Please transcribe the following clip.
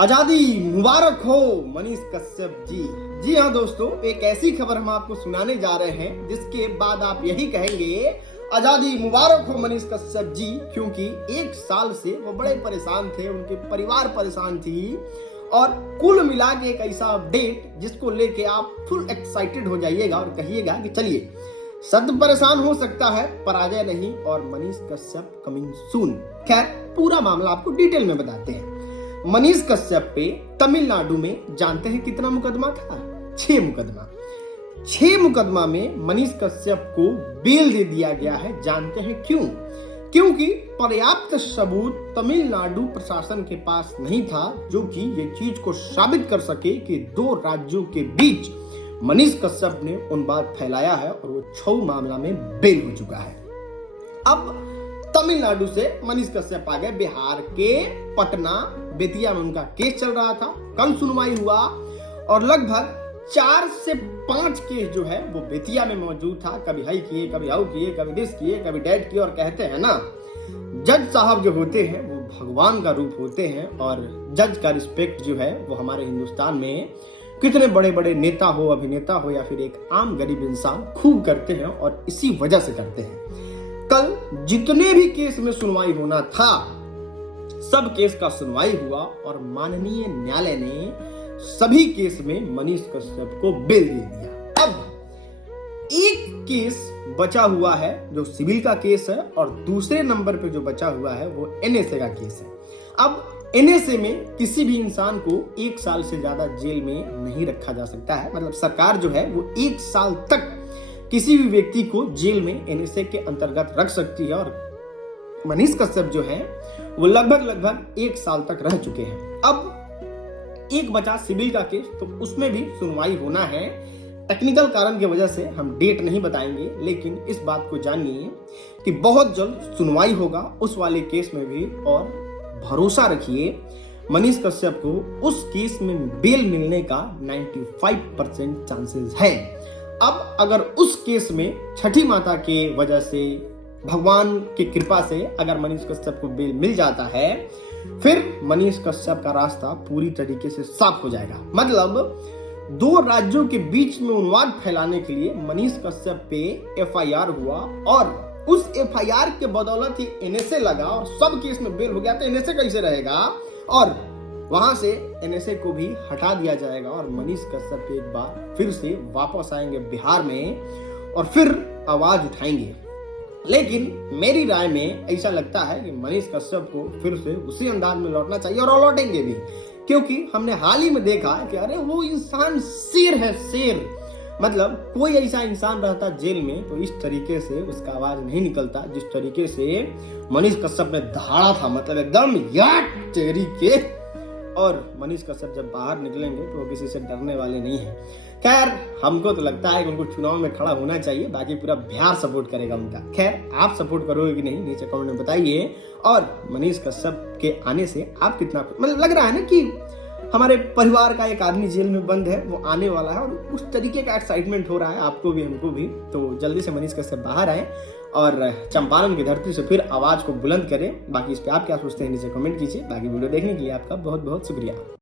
आजादी मुबारक हो मनीष कश्यप जी। जी हाँ दोस्तों, एक ऐसी खबर हम आपको सुनाने जा रहे हैं जिसके बाद आप यही कहेंगे आजादी मुबारक हो मनीष कश्यप जी, क्योंकि एक साल से वो बड़े परेशान थे, उनके परिवार परेशान थी और कुल मिला के एक ऐसा अपडेट जिसको लेके आप फुल एक्साइटेड हो जाइएगा और कहिएगा कि चलिए सद परेशान हो सकता है पराजय नहीं और मनीष कश्यप कमिंग सून। खैर पूरा मामला आपको डिटेल में बताते हैं। मनीष कश्यप पे तमिलनाडु में जानते हैं कितना मुकदमा था? 6 मुकदमा। 6 मुकदमा में मनीष कश्यप को बेल दे दिया गया है। जानते हैं क्यों? क्योंकि पर्याप्त सबूत तमिलनाडु प्रशासन के पास नहीं था जो कि ये चीज को साबित कर सके कि 2 राज्यों के बीच मनीष कश्यप ने उन बात फैलाया है और वो 6 मामला में बेल हो चुका है। अब तमिलनाडु से मनीष कश्यप आ गए बिहार के पटना बेतिया में, उनका केस चल रहा था। कल सुनवाई हुआ और लगभग 4 से 5 केस जो है वो बेतिया में मौजूद था। कभी हाई किए, कभी हाउ किए, कभी दिस किए, कभी डेट किए। और कहते हैं ना, जज साहब जो होते हैं वो भगवान का रूप होते हैं और जज का रिस्पेक्ट जो है वो हमारे हिंदुस्तान में कितने बड़े बड़े नेता हो, अभिनेता हो या फिर एक आम गरीब इंसान खूब करते हैं और इसी वजह से करते हैं। कल जितने भी केस में सुनवाई होना था सब केस का सुनवाई हुआ और माननीय न्यायालय ने सभी केस में मनीष कश्यप को बेल दे दिया। अब एक केस बचा हुआ है जो सिविल का केस है और दूसरे नंबर पे जो बचा हुआ है वो एनएसए का केस है। अब एनएसए में किसी भी इंसान को 1 साल से ज्यादा जेल में नहीं रखा जा सकता है। मतलब सरकार जो है वो 1 साल तक किसी भी व्यक्ति को जेल में एनएसए के अंतर्गत रख सकती है और मनीष कश्यप जो है वो लगभग 1 साल तक रह चुके हैं। अब एक बचा सिविल का केस, तो उसमें भी सुनवाई होना है। टेक्निकल कारण की वजह से हम डेट नहीं बताएंगे, लेकिन इस बात को जानिए कि बहुत जल्द सुनवाई होगा उस वाले केस में भी। और भरोसा रखिए मनीष कश्यप को उस केस में बेल मिलने का 95% चांसेस है। अब अगर उस केस में छठी माता के वजह से, भगवान की कृपा से अगर मनीष कश्यप को बेल मिल जाता है, फिर मनीष कश्यप का रास्ता पूरी तरीके से साफ हो जाएगा। मतलब 2 राज्यों के बीच में उन्माद फैलाने के लिए मनीष कश्यप पे एफआईआर हुआ और उस एफआईआर के बदौलत ही एनएसए लगा और सब केस में बेल हो गया। तो एनएसए कैसे रहेगा? और वहां से एनएसए को भी हटा दिया जाएगा और मनीष कश्यप एक बार फिर से वापस आएंगे बिहार में और फिर आवाज उठाएंगे। लेकिन मेरी राय में ऐसा लगता है कि मनीष कश्यप को फिर से उसी अंदाज में लौटना चाहिए और लौटेंगे भी, क्योंकि हमने हाल ही में देखा कि अरे वो इंसान शेर है, शेर। मतलब कोई ऐसा इंसान रहता जेल में तो इस तरीके से उसका आवाज नहीं निकलता जिस तरीके से मनीष कश्यप ने दहाड़ा था। मतलब एकदम यार तेरी के। और मनीष कश्यप जब बाहर निकलेंगे तो वो किसी से डरने वाले नहीं है। खैर हमको तो लगता है कि उनको चुनाव में खड़ा होना चाहिए, बाकी पूरा बिहार सपोर्ट करेगा उनका। खैर आप सपोर्ट करोगे कि नहीं नीचे कमेंट में बताइए। और मनीष कश्यप के आने से आप कितना, मतलब लग रहा है ना कि हमारे परिवार का एक आदमी जेल में बंद है, वो आने वाला है और उस तरीके का एक्साइटमेंट हो रहा है आपको भी हमको भी। तो जल्दी से मनीष कश्यप बाहर आए और चंपारण की धरती से फिर आवाज को बुलंद करें। बाकी इस पे आप क्या सोचते हैं नीचे कमेंट कीजिए। बाकी वीडियो देखने के लिए आपका बहुत बहुत शुक्रिया।